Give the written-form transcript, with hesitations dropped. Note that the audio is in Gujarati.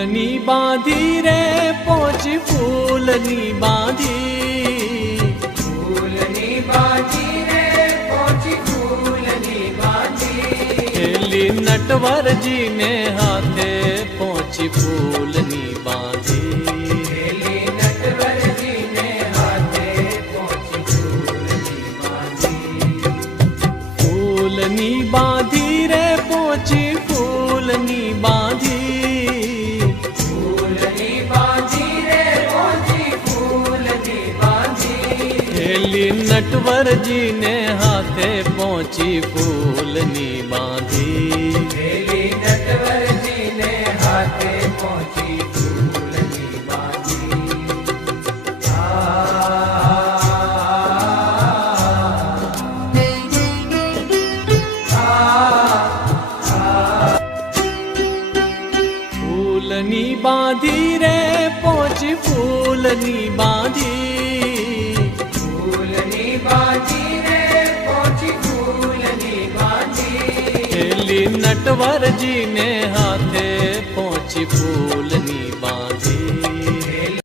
ફૂલની બાંધી રે પોચી ફૂલની બાંધી, ફૂલની બાંધી રે પોચી ફૂલની બાંધી, એલી નટવરજીને હાથે પોચી ફૂલની બાંધી, એલી નટવરજીને હાથે પોચી ફૂલની બાંધી, ફૂલની બાંધી રે પોચી ફૂલની બાંધી, ફૂલની બાંધી રે પોચી ફૂલની બાંધી, એલી નટવરજીને હાથે પોચી ફૂલની બાંધી, એલી નટવરજીને હાથે પોચી ફૂલની બાંધી। ફૂલની બાંધી રે પોચી ફૂલની બાંધી, ફૂલની બાંધી રે પોચી ફૂલની બાંધી, એલી નટવરજીને હાથે પોચી ફૂલ